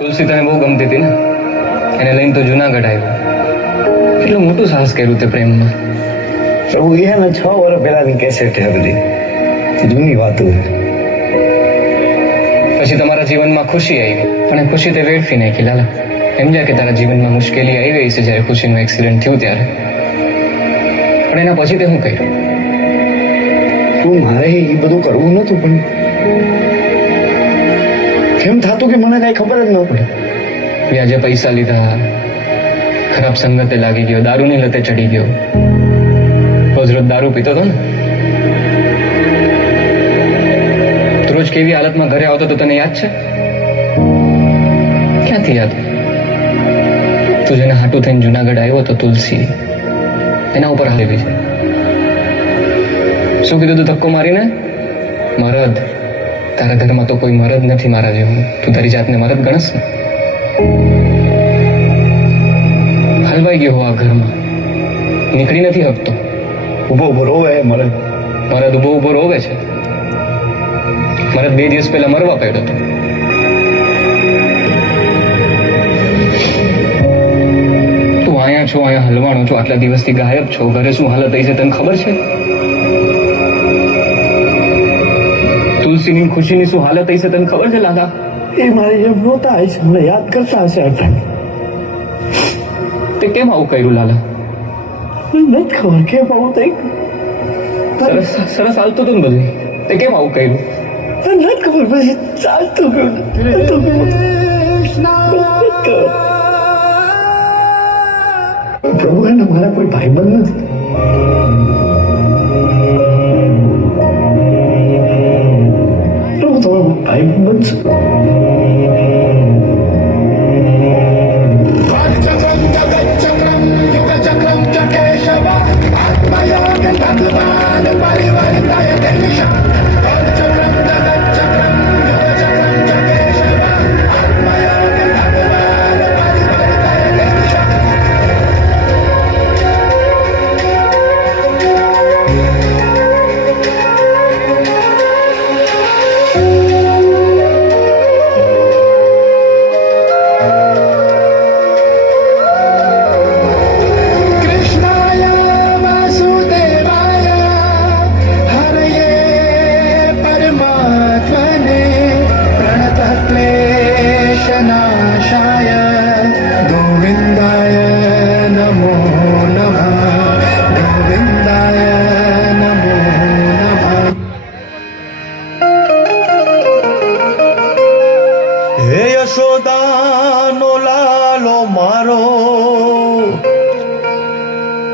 તુલસી તને બહુ ગમતી હતી ને? એને લઈને તો જુનાગઢ આવ્યો. કેટલું મોટું સાહસ કર્યું તે પ્રેમમાં. પ્રભુ એ ને છ વર્ષ પહેલાની કેસેટ છે બધી. જૂની વાતો છે. પછી તમારા જીવનમાં ખુશી આવી પણ એ ખુશી તે વેડફી નાખી લાલા. સમજ્યા કે તારા જીવનમાં મુશ્કેલી આવી ગઈ છે જ્યારે ખુશીનો એક્સિડન્ટ થયું ત્યારે. પણ એના પછી તે હું કર્યું? તું મારે એ બધું કરવું નતું પણ કેમ થતું કે મને કઈ ખબર જ ન પડે. વ્યાજે પૈસા લીધા. ખરાબ સંગતે લાગી ગયો. દારૂની લતે ચડી ગયો. રોજ દારૂ પીતો હતો ને? રોજ કેવી હાલતમાં ઘરે આવતો તો તને યાદ છે? ક્યાંથી યાદ? તું જેને હાટું થઈને જુનાગઢ આવ્યો તો તુલસી, એના ઉપર હાલી છે. શું કીધું તું ધક્કો મારીને? મરદ. તારા ઘરમાં તો કોઈ મરદ નથી મારા જેવું. તું તારી જાતને મરદ ગણસ ને? હલવાઈ ગયો આ ઘરમાં. નીકળી નથી હકતો. ઊભો ઊભો રોવે મરદ. મરદ ઊભો ઊભો રોવે છે. મરદ બે દિવસ પહેલા મરવા પડ્યો હતો. તું અહીંયા છો અહીંયા હલવાનો છો આટલા દિવસથી ગાયબ છો. ઘરે શું હાલત થઈ છે તને ખબર છે? તુલસીની ખુશીની શું હાલત થઈ છે તને ખબર છે લાલા એ મારી જેમ રોતા હશે મને યાદ કરતા હશે અટાણે તે કેમ આવું કર્યું લાલા? નથી ખબર કેમ આવું થઈ સરસ સરસ હાલતું હતું ને બધું. તે કેમ આવું કર્યું? નથી ખબર પછી ચાલતું ગયું. પ્રભુ એને મારા કોઈ ભાઈબંધ નથી. Atmayogen Bhagavan Parivaridayakenisha Kala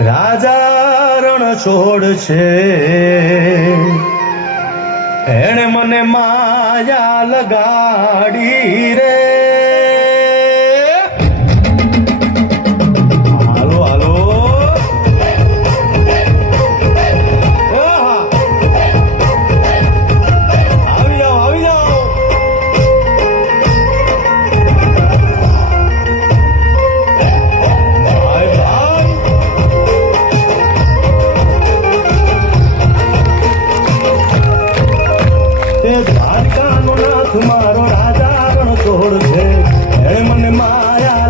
રાજા રણ છોડ છે એણે મને માયા લગાડી રે. નાથ મારો રાજા રણ છોડ છે. એણે મને માયા